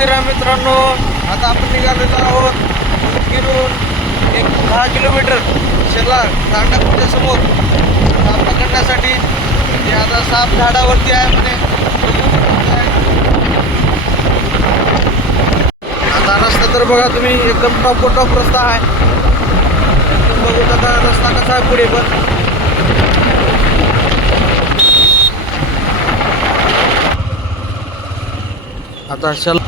श्रीराम मित्रांनो आता आपण निघालेलो आहोत उदगीरहून एक दहा किलोमीटर शेला तांडापूरच्या समोर. साप पकडण्यासाठी ते आता साप झाडावरती आहे म्हणे. आता रस्ता तर बघा तुम्ही एकदम टॉप टॉप रस्ता आहे. बघू आता रस्ता कसा आहे पुढे पण. आता शल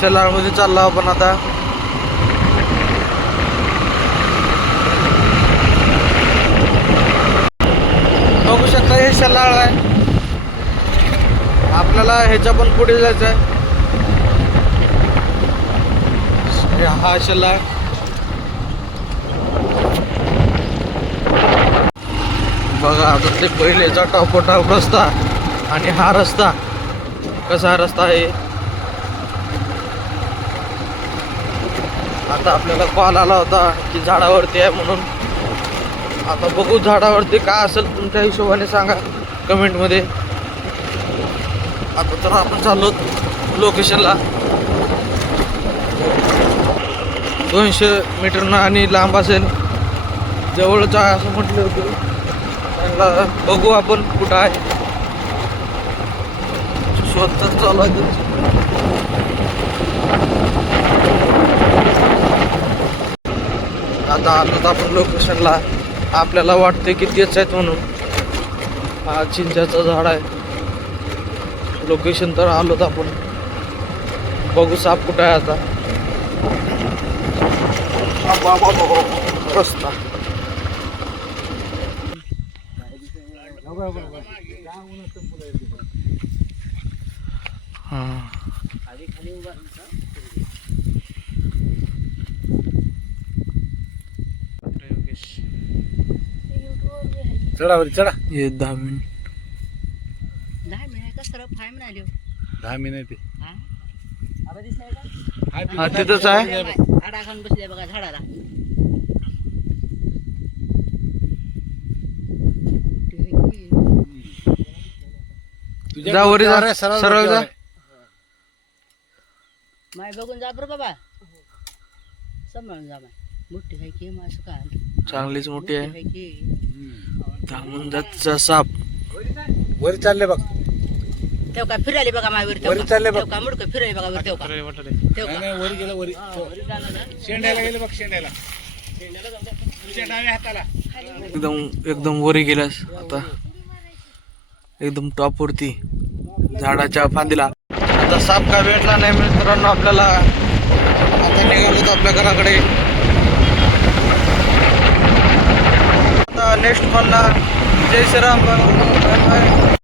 शेलाळमध्ये चालला आपण आता. बघू शकता हे शेलाळ आहे. आपल्याला ह्याच्या पण पुढे जायचं आहे हे हा शेलाळ आहे बघा आता ते पहिलेचा टॉप रस्ता आणि हा रस्ता. कसा रस्ता आहे? आता आपल्याला कॉल आला होता की झाडावरती आहे म्हणून. आता बघू झाडावरती काय असेल तुमच्या हिशोबाने सांगा कमेंटमध्ये आता तर आपण चाललो लोकेशनला दोनशे मीटरनं आणि लांब असेल. जवळच आहे असं म्हटलं होतं. त्यांना बघू आपण कुठं आहे. स्वतः चालू आहे. आता आलो आपण लोकेशनला आपल्याला वाटते की तेच आहेत म्हणून. हा चिंच्याचं झाड आहे. लोकेशन तर आलोत आपण. बघू साप कुठं आहे आता. आ, बा, रस्ता चढावर चढा. हे दहा मिनिट. दहा मिनिट सरळ फाय म्हणाले दहा मिनिट आबा दिसलाय का? हा तिथंच आहे. आडा खाऊन बसले बघा झाडाला. ते हे की, जा वरी जा. सरळ जा. माय बघून जा बरं बाबा सांभाळून जा माय. मोठी आहे की माय असं काय चांगलीच मोठी आहे. आहे की. धामणजातचा साप वरी चालले बघ. तेव का? फिरायले बघा वर वरी चालले बघ. तेव का? मुडकं फिरायले बघा वर तेव का? तेव नाही का? नाही वरी गेलं वरी. शेंड्याला गेले बघ शेंड्याला. तुझ्या डाव्या हाताला. एकदम एकदम वरी गेलास. आता एकदम टॉप वरती झाडाच्या फांदीला. आता साप काय भेटला नाही मित्रांनो आपल्याला? आता निघालो आपल्या घराकडे. नेक्स्ट कॉलला जय श्रीराम.